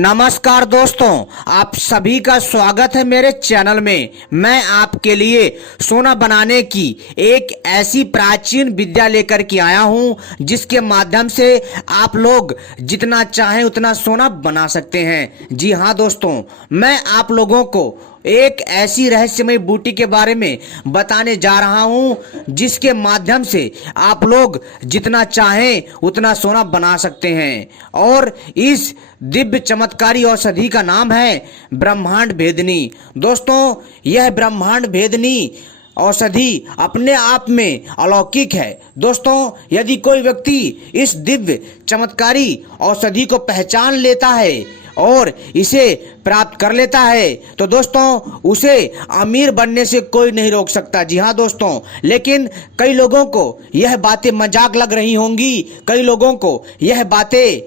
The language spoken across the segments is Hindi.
नमस्कार दोस्तों, आप सभी का स्वागत है मेरे चैनल में। मैं आपके लिए सोना बनाने की एक ऐसी प्राचीन विद्या लेकर के आया हूं जिसके माध्यम से आप लोग जितना चाहें उतना सोना बना सकते हैं। जी हां दोस्तों, मैं आप लोगों को एक ऐसी रहस्यमय बूटी के बारे में बताने जा रहा हूं जिसके माध्यम से आप लोग जितना चाहें उतना सोना बना सकते हैं। और इस दिव्य चमत्कारी औषधि का नाम है ब्रह्मांड भेदिनी। दोस्तों, यह ब्रह्मांड भेदिनी औषधि अपने आप में अलौकिक है। दोस्तों, यदि कोई व्यक्ति इस दिव्य चमत्कारी औषधि को पहचान लेता है और इसे प्राप्त कर लेता है तो दोस्तों उसे अमीर बनने से कोई नहीं रोक सकता। जी हाँ दोस्तों, लेकिन कई लोगों को यह बातें मजाक लग रही होंगी, कई लोगों को यह बातें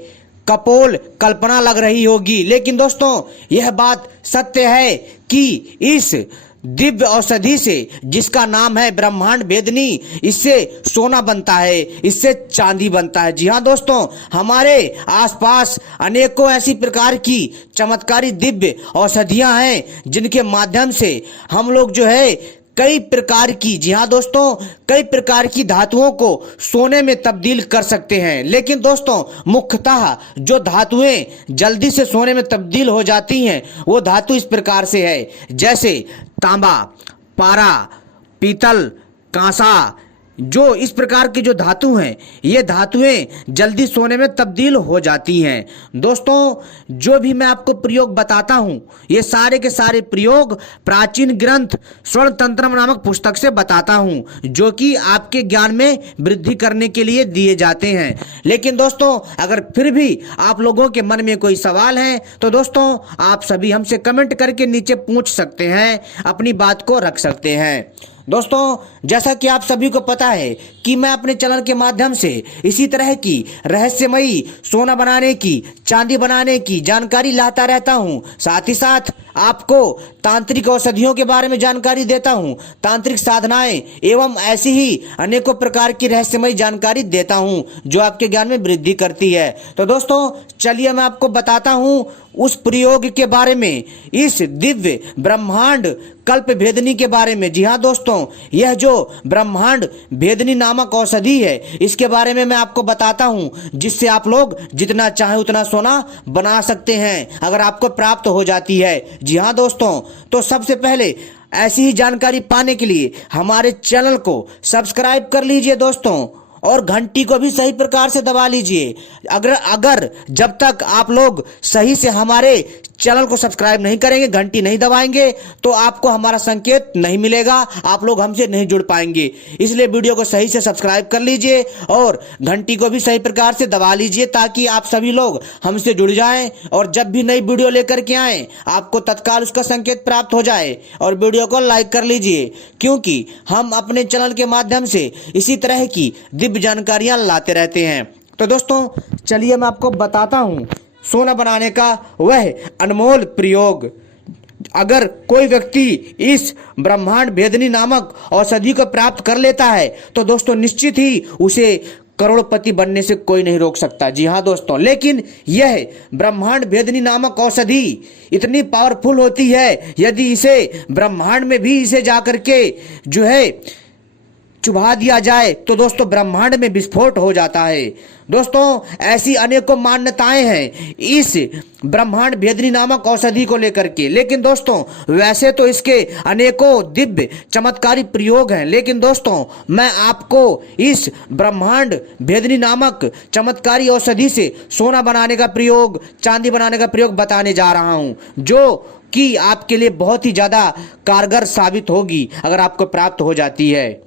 कपोल कल्पना लग रही होगी, लेकिन दोस्तों यह बात सत्य है कि इस दिव्य औषधि से, जिसका नाम है ब्रह्मांड भेदिनी, इससे सोना बनता है, इससे चांदी बनता है। जी हाँ दोस्तों, हमारे आसपास अनेकों ऐसी प्रकार की चमत्कारी दिव्य औषधियां हैं जिनके माध्यम से हम लोग जो है कई प्रकार की, जी हाँ दोस्तों, कई प्रकार की धातुओं को सोने में तब्दील कर सकते हैं। लेकिन दोस्तों मुख्यतः जो धातुएं जल्दी से सोने में तब्दील हो जाती हैं वो धातु इस प्रकार से है, जैसे तांबा, पारा, पीतल, कांसा। जो इस प्रकार की जो धातु हैं ये धातुएं जल्दी सोने में तब्दील हो जाती हैं। दोस्तों, जो भी मैं आपको प्रयोग बताता हूं ये सारे के सारे प्रयोग प्राचीन ग्रंथ स्वर्ण तंत्र नामक पुस्तक से बताता हूं, जो कि आपके ज्ञान में वृद्धि करने के लिए दिए जाते हैं। लेकिन दोस्तों अगर फिर भी आप लोगों के मन में कोई सवाल है तो दोस्तों आप सभी हमसे कमेंट करके नीचे पूछ सकते हैं, अपनी बात को रख सकते हैं। दोस्तों, जैसा कि आप सभी को पता है कि मैं अपने चैनल के माध्यम से इसी तरह की रहस्यमयी सोना बनाने की, चांदी बनाने की जानकारी लाता रहता हूं। साथ ही साथ आपको तांत्रिक औषधियों के बारे में जानकारी देता हूं, तांत्रिक साधनाएं एवं ऐसी ही अनेकों प्रकार की रहस्यमयी जानकारी देता हूं जो आपके ज्ञान में वृद्धि करती है। तो दोस्तों चलिए मैं आपको बताता हूं उस प्रयोग के बारे में, इस दिव्य ब्रह्मांड कल्प भेदिनी के बारे में। जी हाँ दोस्तों, यह जो ब्रह्मांड भेदिनी नामक औषधि है इसके बारे में मैं आपको बताता हूं जिससे आप लोग जितना चाहे उतना सोना बना सकते हैं अगर आपको प्राप्त हो जाती है। जी हाँ दोस्तों, तो सबसे पहले ऐसी ही जानकारी पाने के लिए हमारे चैनल को सब्सक्राइब कर लीजिए दोस्तों, और घंटी को भी सही प्रकार से दबा लीजिए। अगर जब तक आप लोग सही से हमारे चैनल को सब्सक्राइब नहीं करेंगे, घंटी नहीं दबाएंगे, तो आपको हमारा संकेत नहीं मिलेगा, आप लोग हमसे नहीं जुड़ पाएंगे। इसलिए वीडियो को सही से सब्सक्राइब कर लीजिए और घंटी को भी सही प्रकार से दबा लीजिए ताकि आप सभी लोग हमसे जुड़ जाएं और जब भी नई वीडियो लेकर के आए आपको तत्काल उसका संकेत प्राप्त हो जाए। और वीडियो को लाइक कर लीजिए क्योंकि हम अपने चैनल के माध्यम से इसी तरह की दिव्य जानकारियां लाते रहते हैं। तो दोस्तों चलिए मैं आपको बताता हूं सोना बनाने का वह अनमोल प्रयोग। अगर कोई व्यक्ति इस ब्रह्मांड भेदिनी नामक औषधि को प्राप्त कर लेता है तो दोस्तों निश्चित ही उसे करोड़पति बनने से कोई नहीं रोक सकता। जी हाँ दोस्तों, लेकिन यह ब्रह्मांड भेदिनी नामक औषधि इतनी पावरफुल होती है, यदि इसे ब्रह्मांड में भी इसे जाकर के जो है चुभा दिया जाए तो दोस्तों ब्रह्मांड में विस्फोट हो जाता है। दोस्तों ऐसी अनेकों मान्यताएं हैं इस ब्रह्मांड भेदिनी नामक औषधि को लेकर के, लेकिन दोस्तों वैसे तो इसके अनेकों दिव्य चमत्कारी प्रयोग हैं, लेकिन दोस्तों मैं आपको इस ब्रह्मांड भेदिनी नामक चमत्कारी औषधि से सोना बनाने का प्रयोग, चांदी बनाने का प्रयोग बताने जा रहा हूं, जो कि आपके लिए बहुत ही ज्यादा कारगर साबित होगी अगर आपको प्राप्त हो जाती है।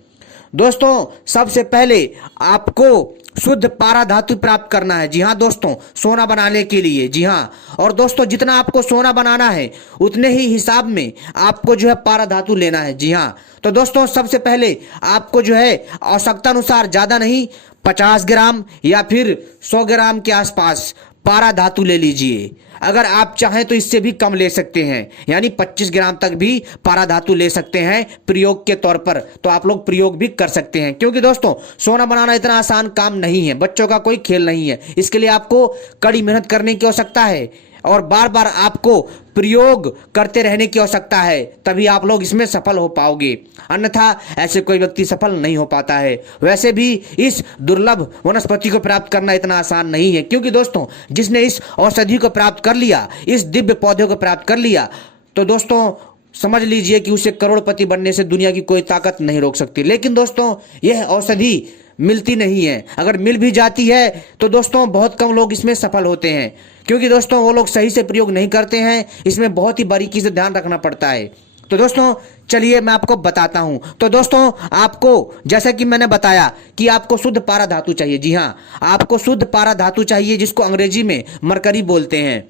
दोस्तों सबसे पहले आपको शुद्ध पारा धातु प्राप्त करना है। जी हाँ दोस्तों, सोना बनाने के लिए। जी हाँ, और दोस्तों जितना आपको सोना बनाना है उतने ही हिसाब में आपको जो है पारा धातु लेना है। जी हाँ, तो दोस्तों सबसे पहले आपको जो है आवश्यकता अनुसार, ज्यादा नहीं, 50 ग्राम या फिर 100 ग्राम के आसपास पारा धातु ले लीजिए। अगर आप चाहें तो इससे भी कम ले सकते हैं, यानी 25 ग्राम तक भी पारा धातु ले सकते हैं प्रयोग के तौर पर, तो आप लोग प्रयोग भी कर सकते हैं। क्योंकि दोस्तों सोना बनाना इतना आसान काम नहीं है, बच्चों का कोई खेल नहीं है, इसके लिए आपको कड़ी मेहनत करने की आवश्यकता है और बार बार आपको प्रयोग करते रहने की आवश्यकता है, तभी आप लोग इसमें सफल हो पाओगे, अन्यथा ऐसे कोई व्यक्ति सफल नहीं हो पाता है। वैसे भी इस दुर्लभ वनस्पति को प्राप्त करना इतना आसान नहीं है, क्योंकि दोस्तों जिसने इस औषधि को प्राप्त कर लिया, इस दिव्य पौधे को प्राप्त कर लिया, तो दोस्तों समझ लीजिए कि उसे करोड़पति बनने से दुनिया की कोई ताकत नहीं रोक सकती। लेकिन दोस्तों यह औषधि मिलती नहीं है, अगर मिल भी जाती है तो दोस्तों बहुत कम लोग इसमें सफल होते हैं, क्योंकि दोस्तों वो लोग सही से प्रयोग नहीं करते हैं। इसमें बहुत ही बारीकी से ध्यान रखना पड़ता है। तो दोस्तों चलिए मैं आपको बताता हूं। तो दोस्तों आपको जैसा कि मैंने बताया कि आपको शुद्ध पारा धातु चाहिए। जी हाँ, आपको शुद्ध पारा धातु चाहिए, जिसको अंग्रेजी में मरकरी बोलते हैं।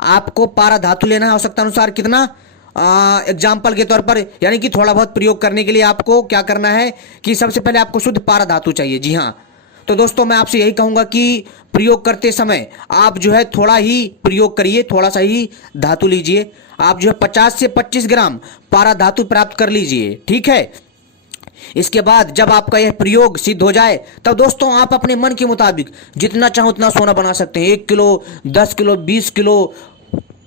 आपको पारा धातु लेना है आवश्यकता अनुसार। कितना? एग्जाम्पल के तौर पर, यानी कि थोड़ा बहुत प्रयोग करने के लिए आपको क्या करना है कि सबसे पहले आपको शुद्ध पारा धातु चाहिए। जी हाँ, तो दोस्तों मैं आपसे यही कहूंगा कि प्रयोग करते समय आप जो है थोड़ा ही प्रयोग करिए, थोड़ा सा ही धातु लीजिए। आप जो है 50 से 25 ग्राम पारा धातु प्राप्त कर लीजिए, ठीक है। इसके बाद जब आपका यह प्रयोग सिद्ध हो जाए, तब दोस्तों आप अपने मन के मुताबिक जितना चाहो उतना सोना बना सकते हैं। 1 किलो, 10 किलो, 20 किलो,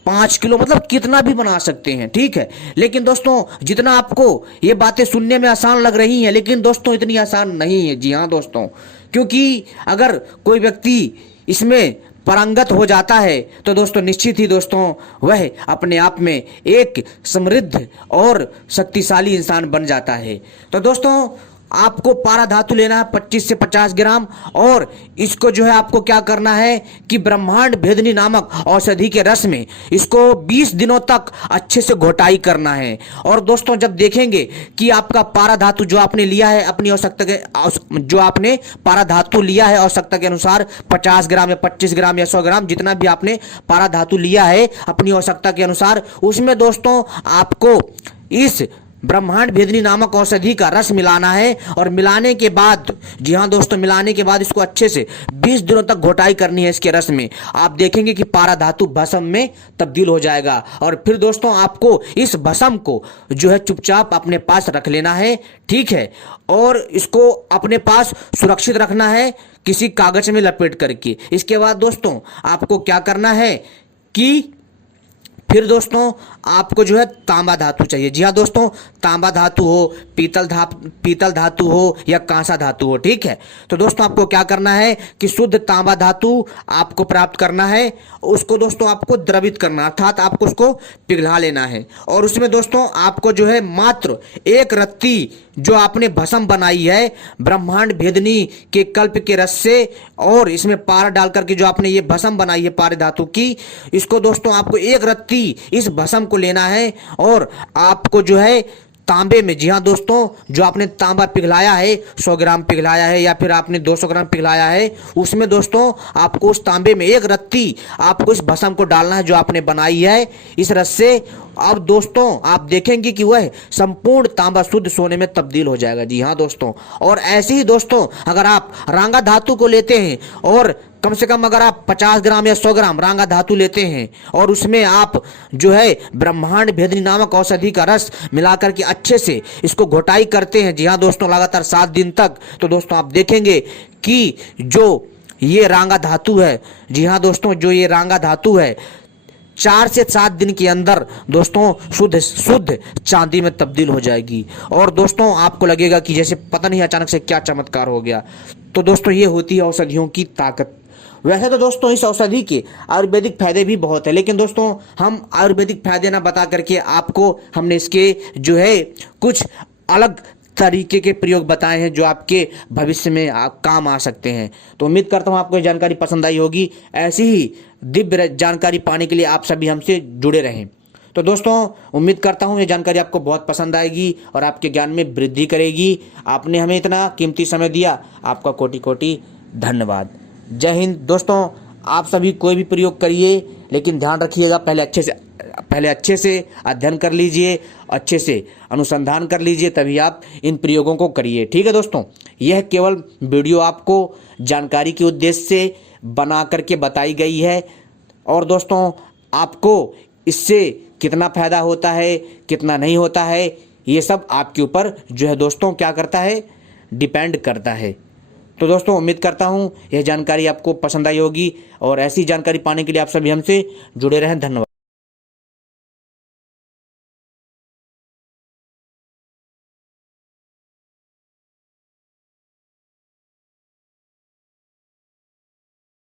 5 किलो, मतलब कितना भी बना सकते हैं, ठीक है। लेकिन दोस्तों जितना आपको ये बातें सुनने में आसान लग रही हैं, लेकिन दोस्तों इतनी आसान नहीं है। जी हाँ दोस्तों, क्योंकि अगर कोई व्यक्ति इसमें पारंगत हो जाता है तो दोस्तों निश्चित ही दोस्तों वह अपने आप में एक समृद्ध और शक्तिशाली इंसान बन जाता है। तो दोस्तों आपको पारा धातु लेना है 25 से 50 ग्राम, और इसको जो है आपको क्या करना है कि ब्रह्मांड भेदनी नामक औषधि के रस में इसको 20 दिनों तक अच्छे से घोटाई करना है। और दोस्तों जब देखेंगे कि आपका पारा धातु जो आपने लिया है अपनी आवश्यकता के, जो आपने पारा धातु लिया है आवश्यकता के अनुसार 50 ग्राम या 25 ग्राम या 100 ग्राम, जितना भी आपने पारा धातु लिया है अपनी आवश्यकता के अनुसार, उसमें दोस्तों आपको इस ब्रह्मांड भेदनी नामक औषधि का रस मिलाना है। और मिलाने के बाद, जी हाँ दोस्तों, मिलाने के बाद इसको अच्छे से 20 दिनों तक घोटाई करनी है इसके रस में। आप देखेंगे कि पारा धातु भस्म में तब्दील हो जाएगा। और फिर दोस्तों आपको इस भस्म को जो है चुपचाप अपने पास रख लेना है, ठीक है। और इसको अपने पास सुरक्षित रखना है किसी कागज में लपेट करके। इसके बाद दोस्तों आपको क्या करना है कि फिर दोस्तों आपको जो है तांबा धातु चाहिए। जी हाँ दोस्तों, तांबा धातु हो, पीतल धातु हो या कांसा धातु हो, ठीक है। तो दोस्तों आपको क्या करना है कि शुद्ध तांबा धातु आपको प्राप्त करना है। उसको दोस्तों आपको द्रवित करना, अर्थात आपको उसको पिघला लेना है। और उसमें दोस्तों आपको जो है मात्र 1 रत्ती जो आपने भस्म बनाई है ब्रह्मांड भेदनी के कल्प के रस से, और इसमें पारा डाल करके जो आपने ये भस्म बनाई है पारे धातु की, इसको दोस्तों आपको 1 रत्ती इस भस्म को लेना है। और आपको जो है तांबे में, जी हाँ दोस्तों, जो आपने तांबा पिघलाया है, 100 ग्राम पिघलाया है या फिर आपने 200 ग्राम पिघलाया है, उसमें दोस्तों आपको उस तांबे में 1 रत्ती आपको इस भस्म को डालना है जो आपने बनाई है इस रस से। अब दोस्तों आप देखेंगे कि वह संपूर्ण तांबा शुद्ध सोने में तब्दील हो जाएगा। जी हाँ दोस्तों, और ऐसे ही दोस्तों अगर आप रांगा धातु को लेते हैं, और कम से कम अगर आप 50 ग्राम या 100 ग्राम रांगा धातु लेते हैं, और उसमें आप जो है ब्रह्मांड भेदनी नामक औषधि का रस मिलाकर के अच्छे से इसको घोटाई करते हैं, जी हाँ दोस्तों, लगातार 7 दिन तक, तो दोस्तों आप देखेंगे कि जो ये रांगा धातु है, जी हाँ दोस्तों, जो ये रांगा धातु है 4 से 7 दिन के अंदर दोस्तों शुद्ध चांदी में तब्दील हो जाएगी। और दोस्तों आपको लगेगा कि जैसे पता नहीं अचानक से क्या चमत्कार हो गया। तो दोस्तों ये होती है औषधियों की ताकत। वैसे तो दोस्तों इस औषधि के आयुर्वेदिक फायदे भी बहुत है, लेकिन दोस्तों हम आयुर्वेदिक फायदे ना बता करके आपको हमने इसके जो है कुछ अलग तरीके के प्रयोग बताए हैं जो आपके भविष्य में काम आ सकते हैं। तो उम्मीद करता हूं आपको ये जानकारी पसंद आई होगी। ऐसी ही दिव्य जानकारी पाने के लिए आप सभी हमसे जुड़े रहें। तो दोस्तों उम्मीद करता हूं ये जानकारी आपको बहुत पसंद आएगी और आपके ज्ञान में वृद्धि करेगी। आपने हमें इतना कीमती समय दिया, आपका कोटि कोटि धन्यवाद। जय हिंद। दोस्तों आप सभी कोई भी प्रयोग करिए, लेकिन ध्यान रखिएगा पहले अच्छे से अध्ययन कर लीजिए, अच्छे से अनुसंधान कर लीजिए, तभी आप इन प्रयोगों को करिए, ठीक है दोस्तों। यह केवल वीडियो आपको जानकारी के उद्देश्य से बना करके बताई गई है। और दोस्तों आपको इससे कितना फायदा होता है, कितना नहीं होता है, ये सब आपके ऊपर जो है दोस्तों क्या करता है, डिपेंड करता है। तो दोस्तों उम्मीद करता हूँ यह जानकारी आपको पसंद आई होगी और ऐसी जानकारी पाने के लिए आप सभी हमसे जुड़े रहें। धन्यवाद।